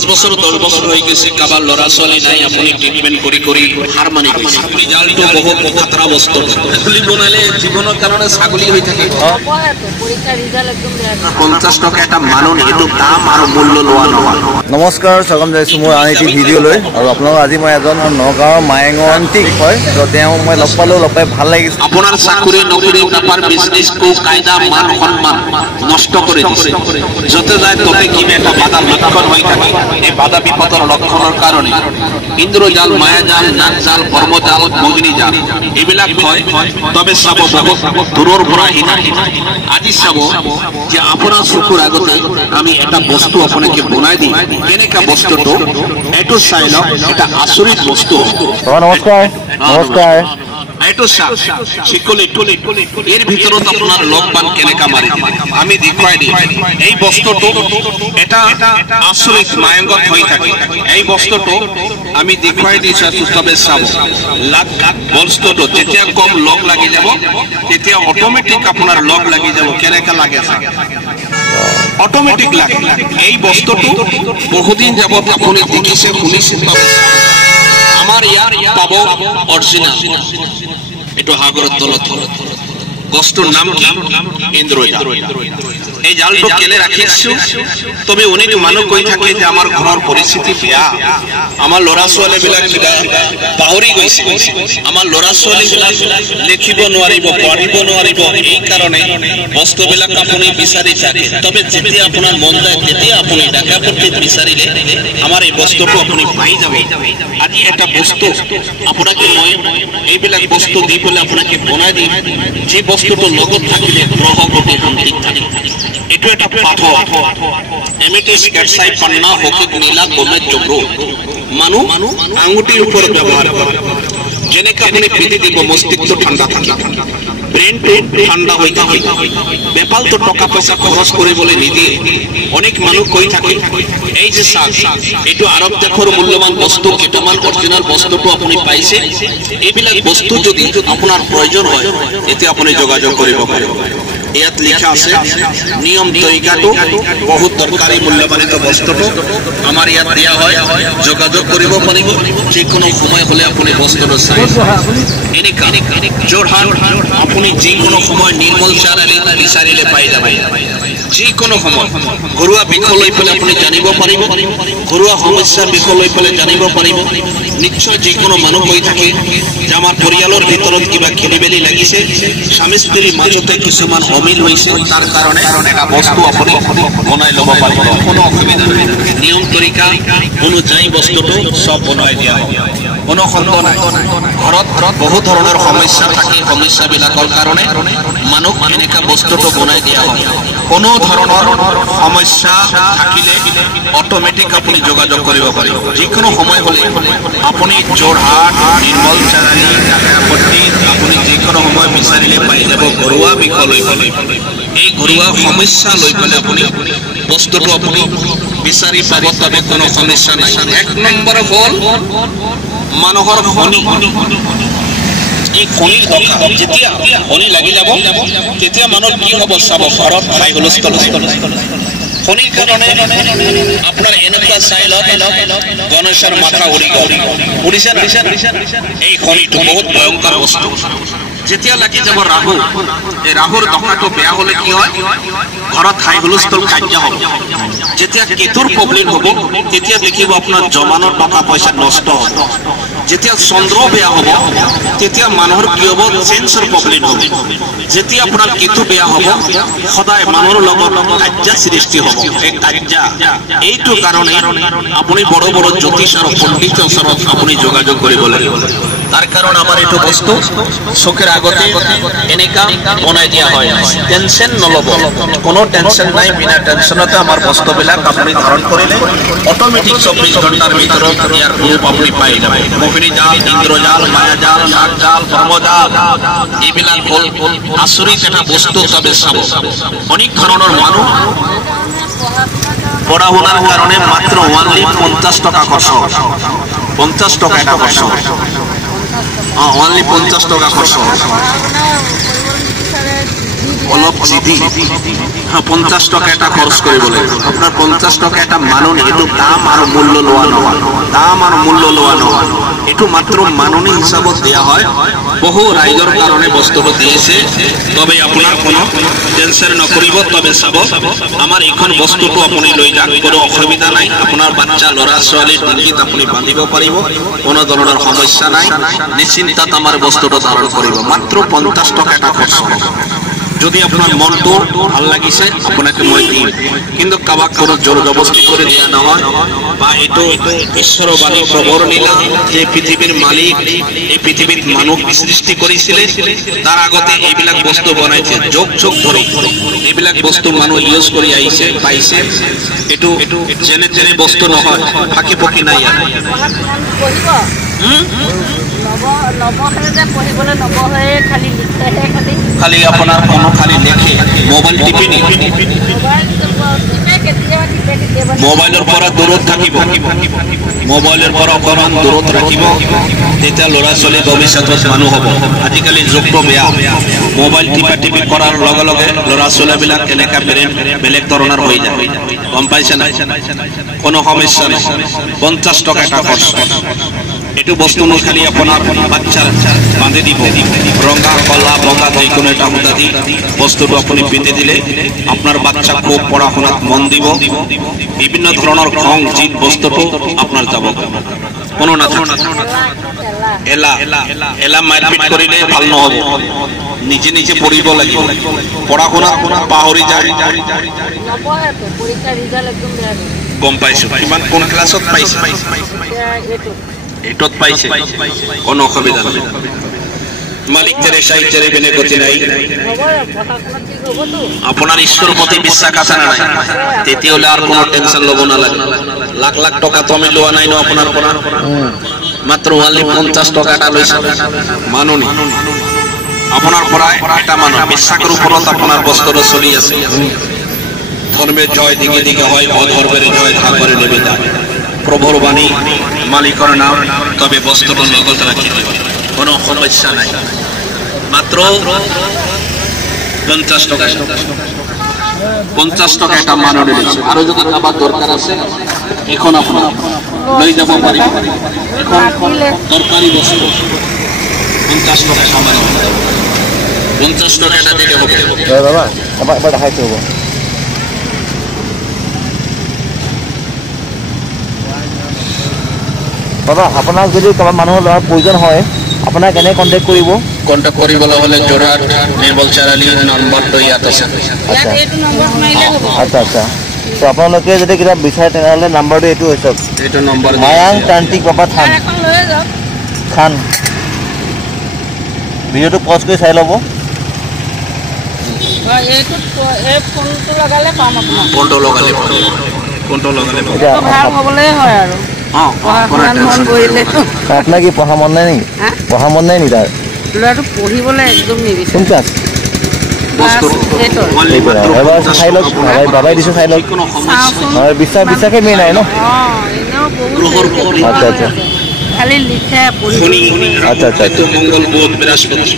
5 বছৰ 10 বছৰ হৈ গৈছে কাবাৰ লৰা ছোৱালী নাই আপুনি ট্ৰিটমেন্ট কৰি হাৰ মানি গৈছে ৰিজাল্টটো বহুত খাতৰা বস্তু ছাগলী বনালে জীৱনৰ কাৰণে ছাগলী হৈ থাকে পৰীক্ষা ৰিজাল্ট একদম বেয়া 50 টকা এটা মানুহ এটো দাম আৰু মূল্য লোৱা নহয় নমস্কাৰ স্বাগতম জনাইছো মই আইটি ভিডিঅ' লৈ আৰু আপোনালোক আজি মই এজন নগাঁৱৰ মায়েঙৰ আন্টিক হয় তো তেওঁ মই লগ পাই ভাল লাগিছে আপোনাৰ চাকৰি নকৰি নাপাৰ বিজনেছটো কায়দা মান সন্মান নষ্ট কৰি দিছে যতে যায় ততে কিবা এটা বাধা লক্ষণ হৈ থাকে এই বাধা বিপদৰ লক্ষণৰ কাৰণে ইন্দ্ৰজাল মায়াজাল নাগজাল কৰ্মজাল মগিনী জাল এইবিলাক হয় তবে চাব বহুত দূৰৰ পৰা হিনা আজি চাব যে আপোনাৰ চকুৰ আগতে আমি এটা বস্তু আপোনাকে বনাই দিম কেনেকা বস্তুটো এটো চাই লওক এটা আচৰিত বস্তু নমস্কাৰ নমস্কাৰ এটো শিকলি এৰ ভিতৰত আপোনাৰ লকবান কেনেকা মাৰি আমি দেখুৱাই দিম এই বস্তুটো এটা আচৰিত মায়ংগত হৈ থাকে এই বস্তুটো আমি দেখুৱাই দিছো তবে চাব লাখ বস্তুটো যেতিয়া কম লক লাগি যাব তেতিয়া অটোমেটিক আপোনাৰ লক লাগি যাব কেনেকা লাগে অটোমেটিক লাগে এই বস্তুটো বহুদিন যাবত আপুনি দেখিছে শুনিছে আমার ইয়ার পাবো অরিজিনাল এটো হাগরের তলত গস্তুর নাম কি ইন্দ্রজাল এই জালটো কেলে রাখিছো তবে অনেক মানুষ কই থাকে যে আমার ঘৰৰ পৰিস্থিতি বেয়া আমাৰ লৰা ছোৱালী বিলাক পাহৰি গৈছে আমাৰ লৰা ছোৱালী বিলাক লিখিব নোৱাৰিব পঢ়িব নোৱাৰিব এই কাৰণে বস্তুবিলাক আপুনি বিচাৰি থাকে তবে যেতিয়া আপোনাৰ মন যায় তেতিয়া আপুনি ডাকা পড়তে বিচাৰিলে আমার এই বস্তুটো আপুনি পাই যাব আজি এটা বস্তু আপোনাকে মই এইবিলাক বস্তু দি বলে আপোনাকে বনাই দিম যে বস্তুটো লগত থাকিলে গ্ৰহ গতি শান্তি থাকে এটো এটা পাথৰ এমেটিস ক্যাটসাই পান্না হকিক নীলা গোমে চক্ৰ মানুহ আঙুটিৰ ওপৰত ব্যৱহাৰ কৰে যেনেকৈ আপুনি পিঠি দিব মস্তিষ্ক ঠাণ্ডা থাকে ব্ৰেনটো ঠাণ্ডা হৈ থাকে বেপালটো টকা পইচা খৰচ কৰিবলৈ নিদিয়ে অনেক মানুহ কৈ থাকে এই যে চাক এটো আৰব দেশৰ মূল্যৱান বস্তু কেইটামান অৰিজিনাল বস্তুটো আপুনি পাইছে এইবিলাক বস্তু যদি আপোনাৰ প্ৰয়োজন হয় এতিয়া আপুনি যোগাযোগ কৰিব পাৰিব ইয়াত লিখা আছে নিয়ম তৰিকাটো বহুত দৰকাৰী মূল্যৱানিত বস্তুটো আমাৰ ইয়াত দিয়া হয় যোগাযোগ কৰিব পাৰিব যিকোনো সময় হলে আপুনি বস্তুটো চাই এনেকা জোৰহাট আপুনি যিকোনো সময় নিৰ্মল চাৰালি বিচাৰিলে পাই যাব যিকোনো সময় ঘৰুৱা বিষয় লৈ পেলাই আপুনি জানিব পাৰিব ঘৰুৱা সমস্যাৰ বিষয় লৈ পেলাই জানিব পাৰিব নিশ্চয় যিকোনো মানুহ হৈ থাকে যে আমাৰ পৰিয়ালৰ ভিতৰত কিবা খেলিমেলি লাগিছে স্বামী স্ত্ৰীৰ মাজতে কিছুমান অমিল হৈছে তাৰ কাৰণে এটা বস্তু আপুনি বনাই ল'ব পাৰিব কোনো অসুবিধা নাই নিয়ম তৰিকা অনুযায়ী বস্তুটো সব বনাই দিয়া হয় কোনো সন্দেহ নাই ঘৰত বহু ধৰণৰ সমস্যা থাকে সমস্যাবিলাকৰ কাৰণে মানুহ এনেকা বস্তুটো বনাই দিয়া হয় কোনো ধৰণৰ সমস্যা থাকিলে অটোমেটিক আপুনি যোগাযোগ কৰিব পাৰিব যিকোনো সময় হলে আপুনি জোৰহাট নিৰ্মল চাৰালি ঢাকাপট্টি আপুনি যিকোনো সময় বিচাৰিলে পাই যাব ঘৰুৱা বিষয় লৈ পেলাই এই ঘৰুৱা সমস্যা লৈ পেলাই আপুনি বস্তুটো আপুনি বিচাৰি পাব তবে কোনো সমস্যা নাই এক নম্বৰ হ'ল মানুহৰ খনি এই খনিৰ কথা যেতিয়া খনি লাগি যাব তেতিয়া মানুহৰ কি হ'ব চাব ঘৰত খাই হুলস্থুল খনিৰ কাৰণে আপোনাৰ এনেকুৱা চাই লওক গণেশৰ মাথা উৰি গ'ল উৰিছে না এই খনিটো বহুত ভয়ংকৰ বস্তু যেতিয়া লাগি যাব ৰাহু এই ৰাহুৰ দশাটো বেয়া হলে কি হয় ঘৰত খাই হুলস্থুল কাৰ্য হ'ব যেতিয়া কেতুৰ প্ৰব্লেম হ'ব তেতিয়া দেখিব আপোনাৰ জমানৰ টকা পইচা নষ্ট হ'ব যেতিয়া চন্দ্ৰ বেয়া হ'ব তেতিয়া মানুহৰ কি হ'ব চেঞ্চৰ প্ৰব্লেম হ'ব যেতিয়া আপোনাৰ কেতু বেয়া হ'ব সদায় মানুহৰ লগত কাৰ্য সৃষ্টি হ'ব এই কাৰ্য এইটো কাৰণে আপুনি বড় বড় জ্যোতিষ আৰু পণ্ডিতৰ ওচৰত আপুনি যোগাযোগ কৰিব লাগিব তার কারণ আমার এটো বস্তু চোখের আগতে এনেকা বনাই দিয়া হয় টেনশন নলব কোনো টেনশন নাই বিনা টেনশনতে আমার বস্তুবিলাক আপনি ধারণ কৰিলে অটোমেটিক 24 ঘণ্টাৰ ভিতৰত ইয়াৰ ৰূপ আপনি পাই যাব মোহিনী জাল ইন্দ্ৰজাল মায়াজাল নাগজাল ব্ৰহ্মজাল এইবিলাক হল আচৰিত এটা বস্তু তবে চাব অনেক ধৰণৰ মানুহ পড়া হোনার কারণে মাত্র ওয়ানলি 50 টাকা খরচ 50 টাকা এটা খরচ only 50 টাকা খরচ অলপ জিদি 50 টকা এটা খৰচ কৰিব লাগিব আপোনাৰ 50 টকা এটা মাননি এটো দাম আৰু মূল্য লোৱা নহয় এটো মাত্ৰ মাননি হিচাপত দিয়া হয় বহু ৰাইজৰ কাৰণে বস্তুটো দিয়েছে তবে আপোনাৰ কোনো টেনচন নকৰিব তবে চাব আমাৰ এইখন বস্তুটো আপুনি লৈ যাক কোনো অসুবিধা নাই আপোনাৰ বাচ্চা লৰা ছোৱালীৰ ডিঙিত আপুনি বান্ধিব পাৰিব কোনো ধৰণৰ সমস্যা নাই নিশ্চিন্তাত আমাৰ বস্তুটো ধাৰণ কৰিব মাত্ৰ 50 টকা এটা খৰচ হ'ব যদি আপনার মনটো ভাল লাগিছে আপনাকে মই দিম কিন্তু কাবাক কোনো জোর জবরদস্তি করে দিয়া নহয় বা এটো ঈশ্বৰৰ বাণী প্রবর নীলা যে পৃথিবীর মালিক এই পৃথিবীর মানব সৃষ্টি করেছিল তার আগতে এইবিলাক বস্তু বনাইছে যোগ যোগ ধরে এইবিলাক বস্তু মানুষ ইউজ করে আইছে পাইছে এটো জেনে জেনে বস্তু নহয় ফাঁকি পকি নাই আর খালি আপনার কোনো খালি লেখে মোবাইল টিপি নি মোবাইলের পর দূরত থাকিব মোবাইলের পর অকমান দূরত রাখিব তেতিয়া লৰা ছোৱালী ভৱিষ্যতত মানুহ হ'ব আজিকালি যুগটো বেয়া মোবাইল টিপা টিপি কৰাৰ লগে লগে লৰা ছোৱালীবিলাক এনেকা বেলেগ ধৰণৰ হৈ যায় গম পাইছে না কোনো সমস্যা নাই 50 টকা এটা খৰচ এটো বস্তু মই খালি আপোনাৰ বাচ্চাৰ বান্ধি দিব ৰঙা কলা বগা যিকোনো এটা সুতা দি বস্তুটো আপুনি পিন্ধি দিলে আপোনাৰ বাচ্চা খুব পঢ়া শুনাত মন দিব বিভিন্ন ধৰণৰ খং জিত বস্তুটো আপোনাৰ যাব কোনো না এলা মাৰপিট কৰিলে ভাল নহব নিজে নিজে পঢ়িব লাগিব পঢ়া শুনা পাহৰি যায় গম পাইছো কিমান কোন ক্লাছত পাইছে এটত পাইছে কোনো অসুবিধা নাই মালিক তেরে সাহিত্যের বিনে গতি নাই আপনার ঈশ্বর প্রতি বিশ্বাস আছে না নাই তেতি হলে আর কোনো টেনশন লব না লাগে লাখ লাখ টাকা তো আমি লোয়া নাই না আপনার পড়া মাত্র ওয়ালি 50 টাকাটা লইছে মাননি আপনার পড়ায় এটা মানো বিশ্বাসের উপরত আপনার বস্তুটা চলি আছে ধর্মের জয় দিকে দিকে হয় অধর্মের জয় ধা করে নেবে যায় প্রভুর বাণী মালিকের নাম তবে বস্তুটা নগদ রাখিবে কোনো সমস্যা নাই মাত্র 50 টাকা 50 টাকা এটা মাননি দিচ্ছে আর যদি খাবার দরকার আছে এখন আপনার লই যাব পারিব এখন দরকারি বস্তু 50 টাকা সামান্য 50 টাকাটা দিতে হবে বাবা আবার দেখাইতে হবে বাবা আপোনাক যদি কাৰোবাৰ মানুহৰ ল'ৰাৰ প্ৰয়োজন হয় আপোনাক কেনে কণ্টেক্ট কৰিব কণ্টেক্ট কৰিবলৈ হ'লে যোৰহাট নিৰ্মল চাৰিআলি নম্বৰটো ইয়াত আছে আচ্ছা আচ্ছা তো আপোনালোকে যদি কিবা বিচাৰে তেনেহ'লে নাম্বাৰটো এইটো হৈছে এইটো নম্বৰ মায়াং তান্ত্ৰিক বাবা খান ভিডিঅ'টো পজ কৰি চাই ল'ব আপনার কি পঢ়া মন নাই নেকি পঢ়া মন নাই নেকি তার ল'ৰাটো পঢ়িবলৈ একদম নিবিচাৰে কোন ক্লাছ চাই লওক বাবাই দিছোঁ চাই লওক হয় বিশ্বাসে মেইন নাই ন আচ্ছা আচ্ছা খালি লিখে আচ্ছা আচ্ছা মঙ্গল বুধ বৃহস্পতি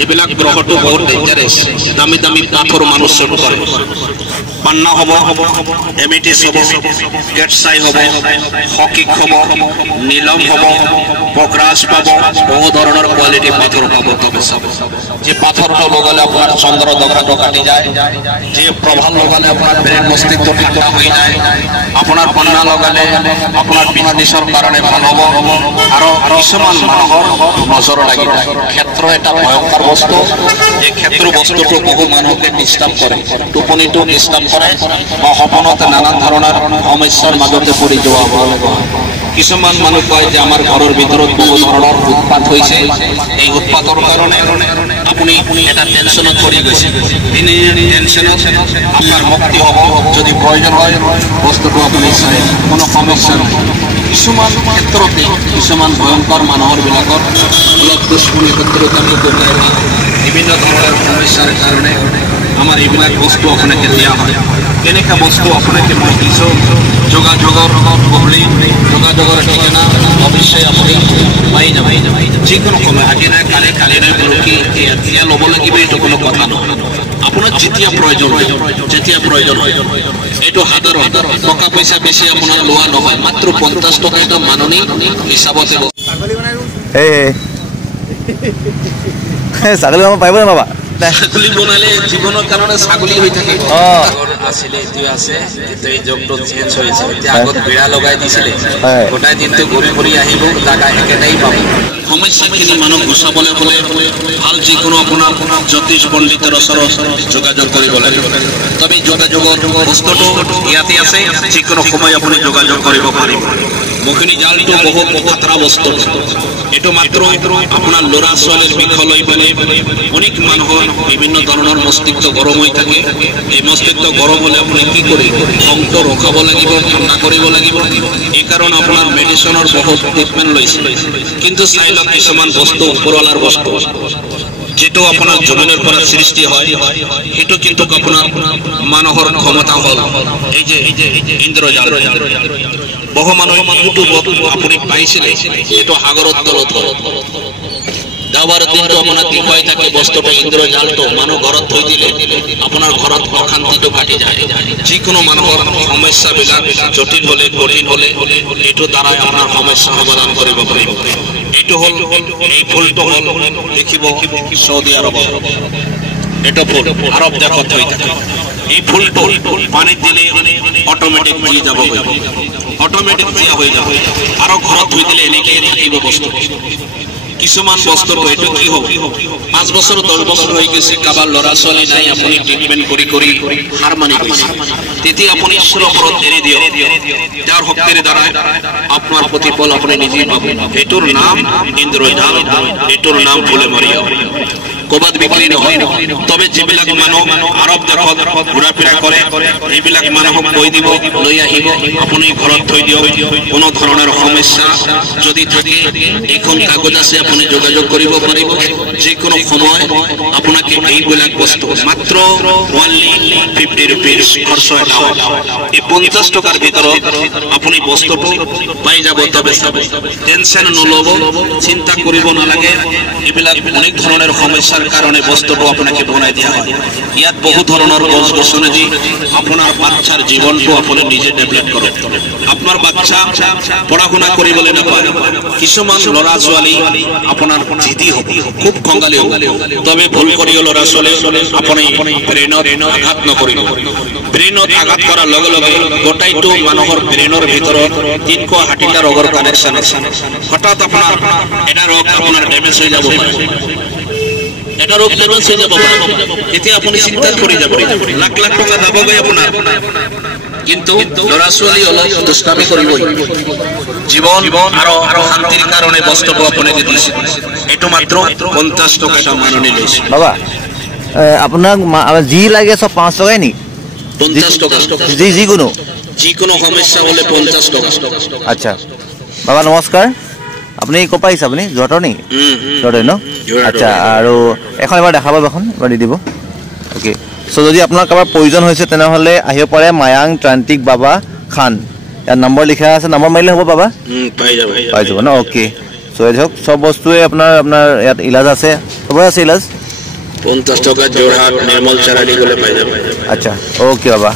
এইবিলাক গ্ৰহটো বহুত ডেঞ্জাৰাছ দামী দামী পাথৰ মানুহ চব কৰে পান্না হ'ব এমিটিছ হ'ব গেটছাই হ'ব হকিক হ'ব নীলম হ'ব পকৰাজ পাব বহু ধৰণৰ কোৱালিটি পাথৰ পাব তবে চাব যে পাথৰটো লগালে আপোনাৰ চন্দ্ৰ দগাটো কাটি যায় যে প্ৰভাৱ লগালে আপোনাৰ ব্ৰেইন মস্তিষ্ক ঠাণ্ডা হৈ যায় আপোনাৰ পান্না লগালে আপোনাৰ বিজনেছৰ কাৰণে ভাল হ'ব আৰু কিছুমান মানুহৰ নজৰ লাগি যায় ক্ষেত্ৰ এটা ভয়ংকৰ বস্তু এই ক্ষেত্ৰ বস্তুটো বহু মানুহকে ডিষ্টাৰ্ব কৰে টোপনিটো ডিষ্টাৰ্ব কৰে বা সপোনতে নানান ধৰণৰ সমস্যাৰ মাজতে পৰি যোৱা কিছুমান মানুহ কয় যে আমাৰ ঘৰৰ ভিতৰত বহু ধৰণৰ উৎপাত হৈছে এই উৎপাতৰ কাৰণে আপুনি এটা টেনশ্যনত পৰি গৈছে টেনশ্যনত আপোনাৰ মুক্তি হ'ব যদি প্ৰয়োজন হয় বস্তুটো আপুনি চাই কোনো সমস্যা নহয় কিছুমান ক্ষেত্ৰতে কিছুমান ভয়ংকৰ মানুহৰ বিলাকৰ অলপ দুশ্মনী শত্ৰুতা বিভিন্ন ধৰণৰ সমস্যাৰ কাৰণে আমাৰ এইবিলাক বস্তু আপোনাকে দিয়া হয় কেনেকুৱা বস্তু আপোনাকে মই দিছোঁ যোগাযোগৰ যোগাযোগৰ ঠিকনা অৱশ্যেই আপুনি পাই যাব যিকোনো সময় আজি নাই কালি নাই পৰহি এতিয়া ল'ব লাগিব এইটো কোনো কথা নহয় আপোনাৰ যেতিয়া প্ৰয়োজন হয় এইটো সাধাৰণ টকা পইচা বেছি আপোনাৰ লোৱা নহয় মাত্ৰ 50 টকা এটা মাননি হিচাপতে ছাগলী মাংস পাৰিব নে বাবা ছাগলী বনালে জীৱনৰ কাৰণে ছাগলী হৈ থাকে আছিলে এতিয়া আছে এই জবটো চেঞ্জ হৈছে এতিয়া আগত বেৰা লগাই দিছিলে গোটাই দিনটো ঘূৰি আহিব জাগা একেটাই পাব সমস্যাখিনি মানুহ গুচাবলৈ হ'লে ভাল যিকোনো আপোনাৰ জ্যোতিষ পণ্ডিতৰ ওচৰত যোগাযোগ কৰিব লাগিব তবে যোগাযোগৰ বস্তুটো ইয়াতে আছে যিকোনো সময় আপুনি যোগাযোগ কৰিব পাৰিব মুখিনি জালটো বহুত খতৰা বস্তু এইটো মাত্ৰ আপোনাৰ ল'ৰা ছোৱালীৰ বিষয় লৈ পেলাই অনেক মানুহৰ বিভিন্ন ধৰণৰ মস্তিষ্ক গৰম হৈ থাকে এই মস্তিষ্ক গৰম হ'লে আপুনি কি কৰিব খংটো ৰখাব লাগিব ঠাণ্ডা কৰিব লাগিব এই কাৰণ আপোনাৰ মেডিচিনৰ বহুত ট্ৰিটমেণ্ট লৈছে কিন্তু চাই লওক কিছুমান বস্তু ওপৰৱালাৰ বস্তু যেটো আপোনাৰ জমিনৰ পৰা সৃষ্টি হয় সেইটো কিন্তু আপোনাৰ মানুহৰ ক্ষমতা হ'ল এই যে ইন্দ্ৰজাল বহু মানুহ ইউটিউবত আপুনি পাইছিলে এইটো সাগৰৰ তলত হ'ল দেওবাৰ দিনটো আপোনাক দেখুৱাই থাকে বস্তুটো ইন্দ্ৰজালটো মানুহ ঘৰত থৈ দিলে আপোনাৰ ঘৰত অশান্তিটো কাটি যায় যিকোনো মানুহৰ সমস্যাবিলাক জটিল হ'লে কঠিন হ'লে এইটো দ্বাৰাই আপোনাৰ সমস্যা সমাধান কৰিব পাৰিব এইটো হ'ল এই ফুলটো হ'ল দেখিব সৌদি আৰব এটা ফুল আরব দেশত হৈ থাকে এই ফুলটো পানীত দিলে অটোমেটিক হৈ যাব অটোমেটিক দিয়া হৈ যাব আৰু ঘৰত থৈ দিলে এনেকৈ থাকিব বস্তু কিছুমান বস্তুৰ এইটো কি হ'ব 5 বছৰ 10 বছৰ হৈ গৈছে কাবাৰ ল'ৰা ছোৱালী নাই আপুনি ট্ৰিটমেণ্ট কৰি হাৰ মানি গৈছে তেতিয়া আপুনি ঈশ্বৰৰ ওপৰত এৰি দিয়ক তেওঁৰ শক্তিৰ দ্বাৰা আপোনাৰ প্ৰতিফল আপুনি নিজে পাব এইটোৰ নাম ইন্দ্ৰজাল এইটোৰ নাম ফুলে মাৰিয়া কবাত বিক্ৰী নহয় তবে যিবিলাক মানুহ আৰব দেশত ঘূৰা ফিৰা কৰে এইবিলাক মানুহক কৈ দিব লৈ আহিব আপুনি ঘৰত থৈ দিয়ক কোনো ধৰণৰ সমস্যা যদি থাকে এখন কাগজ আছে আপুনি যোগাযোগ কৰিব পাৰিব যিকোনো সময় আপোনাকে এইবিলাক বস্তু মাত্ৰ 150 rupees খৰচ এটা এই 50 টকাৰ ভিতৰত আপুনি বস্তুটো পাই যাব তবে চাব টেনচন নলব চিন্তা কৰিব নালাগে এইবিলাক অনেক ধৰণৰ সমস্যা কারণে বস্তুটো আপনাকে বনাই দিয়া হয় ইয়াত বহু ধরনের গছ গছনি দি আপনার বাচ্চার জীবনটো আপনি নিজে ডেভেলপ করক আপনার বাচ্চা পড়াশোনা কৰিবলৈ নাপায় কিছুমান ল'ৰা ছোৱালী আপোনাৰ জিদি হ'ব খুব খঙালি হ'ব তবে ভুল কৰিও ল'ৰা ছোৱালী আপুনি ব্ৰেইনত আঘাত নকৰিব ব্ৰেইনত আঘাত কৰাৰ লগে লগে গোটাইটো মানুহৰ ব্ৰেইনৰ ভিতৰত 360টা ৰোগৰ কানেকশ্যন আছে হঠাৎ আপোনাৰ এটা ৰোগ আপোনাৰ ডেমেজ হৈ যাব পাৰে এটা ৰোগ ডেমেজ হৈ যাব এতিয়া আপুনি চিন্তা কৰি যাব লাখ লাখ টকা যাবগৈ আপোনাৰ কিন্তু ল'ৰা ছোৱালী অলপ দুষ্টামি কৰিবই জীবন আৰু শান্তিৰ কাৰণে বস্তুটো আপোনাকে দিছে এইটো মাত্ৰ 50 টকা এটা মাননি লৈছে বাবা আপোনাক যি লাগে সব 5 টকাই নি 50 টকা যিকোনো সমস্যা হলে 50 টকা আচ্ছা বাবা নমস্কাৰ আপনি কপা আহিছে আপনি জটৰ নি জটৰ ন আচ্ছা আৰু এখন এবাৰ দেখাব এখন এবাৰ দি দিব ওকে সো যদি আপোনাৰ কাৰোবাৰ প্ৰয়োজন হৈছে তেনেহলে আহিব পাৰে মায়াং ত্ৰান্তিক বাবা খান ইয়াৰ নম্বৰ লিখা আছে নম্বৰ মাৰিলে হ'ব বাবা পাই যাব ন ওকে সো এই হওক সব বস্তুৱে আপোনাৰ ইয়াত ইলাজ আছে খবৰ আছে ইলাজ 50 টকা জোৰহাট নিৰ্মল চাৰালি গলে পাই যাব আচ্ছা ওকে বাবা